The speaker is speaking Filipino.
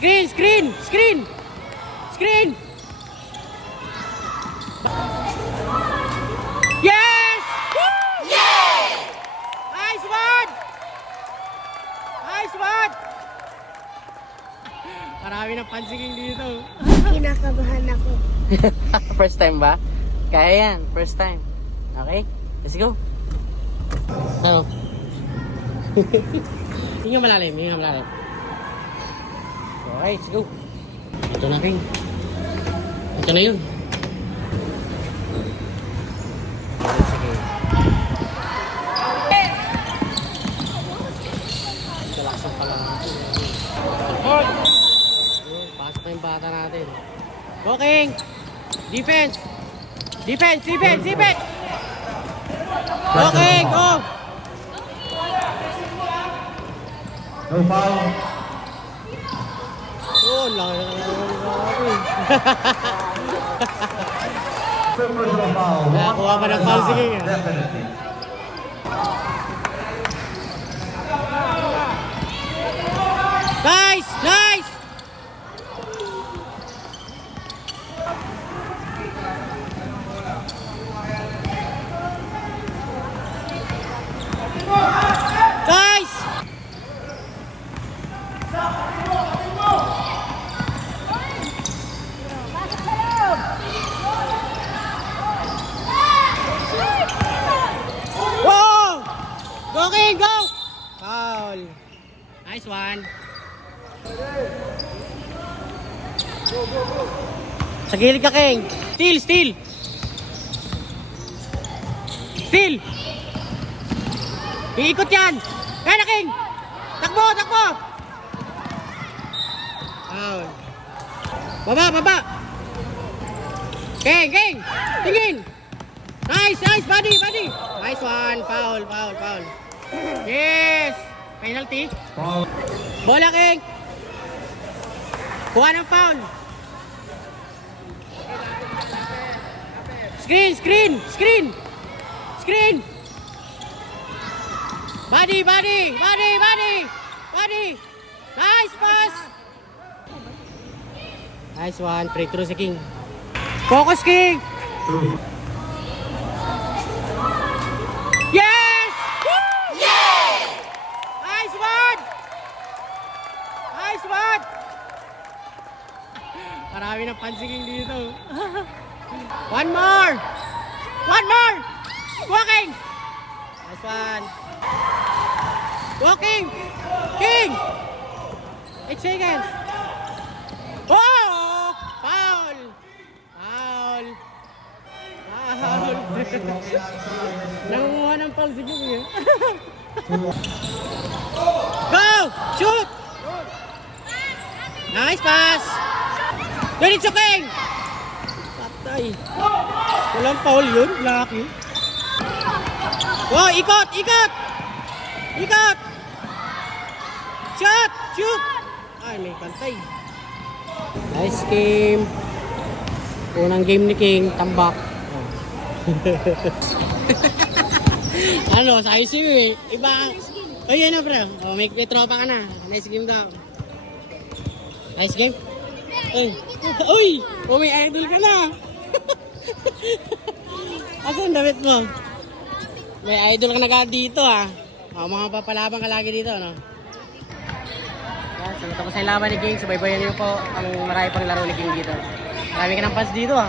Screen, screen, screen. Screen. Yes! Woo! Yay! Nice one! Nice one! Marami ng pansiging dito. Kinakabahan ako. First time ba? Kaya yan, first time. Okay? Let's go. Ano? Hinga malalim, hinga malalim. Okay, let's go. Ito na, King. Ito na yun. Sige. Kalaksan pa lang. Pasok na yung bata natin. Go, King! Defense! Defense! Defense! Defense! Go, King! Go! No foul. Oh, laki na Third personal foul. Nakakuha ka ng foul, sige nga. Definitely. Nice! Nice! Nice! Whoa! Go, King! Go! Foul. Nice one. Sa gilid ka, King. Steal, steal. Steal. Iikot yan. Kaya na, King. Takbo, takbo. Foul. Baba, baba. King, King. Tingin. Nice, nice. Body, body. Nice one. Foul, foul, foul. Yes. Penalty. Foul. Bola, King. Kuha ng foul. Screen, screen, screen. Screen. Body, body, body, body. Body. Nice pass. Nice one. Free throw si King. Focus, King. Yes! Woo! Yay! Nice one! Nice one! Marami ng pansiging dito. One more! One more! Walking! Nice one! Walking! King! 8 seconds! Oh! Foul! Foul! Foul! Nangunguha ng foul si King eh. Go! Shoot! Nice pass! Diretso, King! Patay. Walang foul yun, lucky. Oh, ikot! Ikot! Ikot! Shot! Shoot! Ay, may pantay. Nice game. Unang game ni King, tambak. Oh. Ano, sa ICU eh. Iba. Oh, yan na, bro. Oh, may tropa ka na. Nice game daw. Nice game? Uy! Uy! Oh, may idol ka na! Asan damit mo? May idol ka na dito ah. Oh, mga papalabang ka lagi dito, no? Yan, so tapos na yung laban ni King. Subaybayan niyo po ang marami pang laro ni King dito. Marami ka ng fans dito ah.